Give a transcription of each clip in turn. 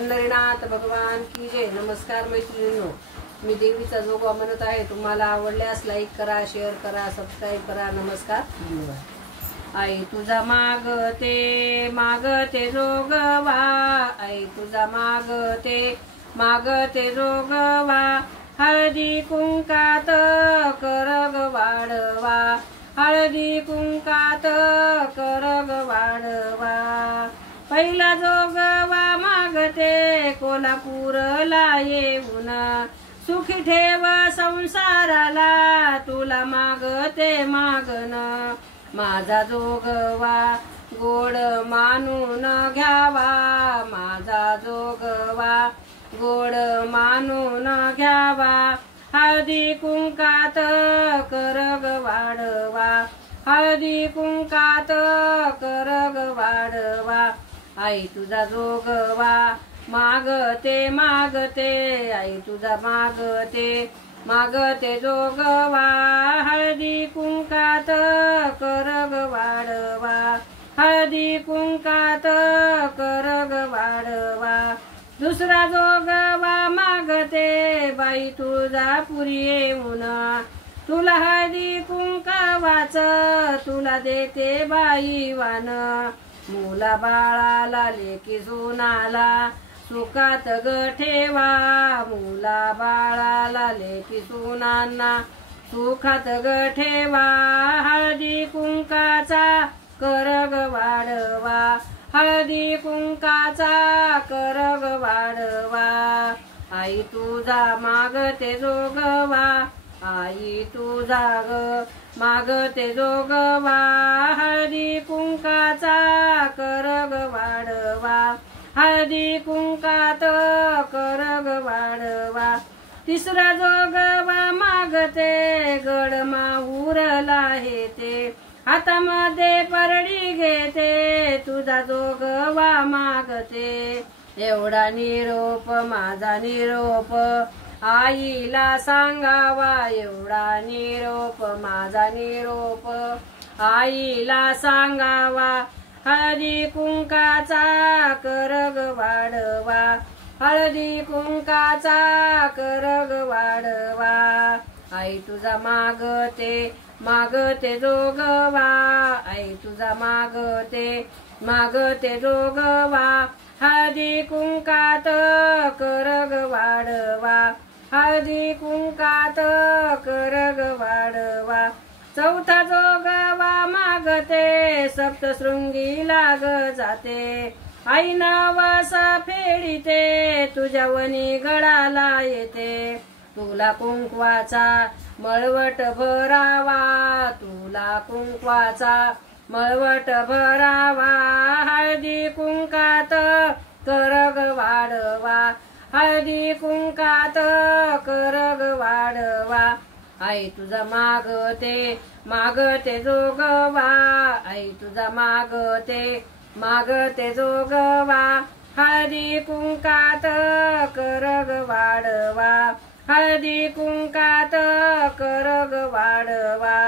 पंढरीनाथ भगवान की जय। नमस्कार मैत्रिणींनो, मी देवीचा जोगवा म्हणत आहे। तुम्हाला आवडल्यास लाईक करा, शेअर करा, सबस्क्राईब करा। नमस्कार, धन्यवाद। आई तुझा मागते जोगवा, आई तुझा मागते जोगवा, हळदी कुंकात करग वाढवा, हळदी कुंकात करग वाढवा। पहिला जोगवा मागते कोल्हापूरला येऊन, सुखी ठेव संसाराला तुला मागते मागन। माझा जोगवा गोड मानून घ्यावा, माझा जोगवा गोड मानून घ्यावा, हळदी कुंकात करग वाढवा, हळदी कुंकात करग वाढवा। आई तुझा जोगवा मागते, आई तुझा मागते जोगवा, हळदी कुंकात करग वाढवा, हळदी कुंकात करग वाढवा। दुसरा जोगवा मागते बाई तुळजापुरी येऊन, तुला हळदी कुंकावाच तुला देते बाई वान। मुला बाळाला लेकी सुनाला सुखात ग ठेवा, मुला बाळाला लेकी सुनांना सुखात ग ठेवा, हळदी कुंकाचा करग वाढवा, हळदी कुंकाचा करग वाढवा। आई तुझा मागते जोगवा, आई तुझा मागते जोगवा, हळदी कुंकाचा करग वाढवा, हळदी कुंकात करग वाढवा। तिसरा जोगवा मागते गड माहुरला हेते, हातामध्ये परडी घेते तुझा जोगवा मागते। एवढा निरोप माझा निरोप आईला सांगावा, एवढा निरोप माझा निरोप आईला सांगावा, हळदी कुंकाचा करग वाढवा, हळदी कुंकाचा करग वाढवा। आई तुझा मागते जोगवा, आई तुझा मागते जोगवा, हळदी कुंकात करग वाढवा, हळदी कुंकात करग वाढवा। चौथा जोगवा मागते सप्तशृंगी लाग जाते, आई नवस फेडिते तुझ्या वनी गडाला येते। तुला कुंकवाचा मळवट भरावा, तुला कुंकवाचा मळवट भरावा, हळदी कुंकात करग वाढवा, हळदी कुंकात करग वाढवा। आई तुझा मागते जोगवा, आई तुझा मागते जोगवा, हळदी कुंकात करग वाढवा, हळदी कुंकात करग वाढवा।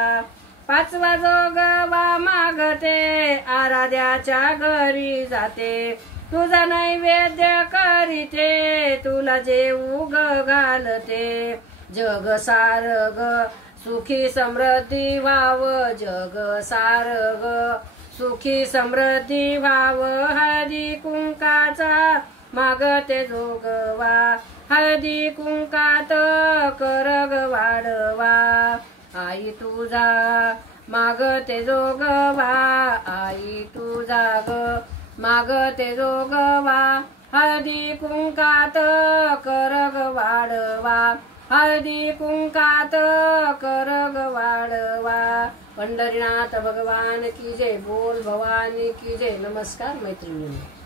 पाचवा जोगवा मागते आराध्याच्या घरी जाते, तुझा नैवेद्य करीते तुला जेवू घालते। जग सारग सुखी समृद्धी व्हाव, जग सारग सुखी समृद्धी व्हाव, हळदी कुंकाचा मागते जोगवा, हळदी कुंकात करग वाढवा। आई तुझा मागते जोगवा, आई तुझा मागते जोगवा, हळदी कुंकात करग वाढवा, हळदी कुंकात करग वाढवा। पंढरीनाथ भगवान की जय, बोल भवानी की जय। नमस्कार मैत्रिणींनो।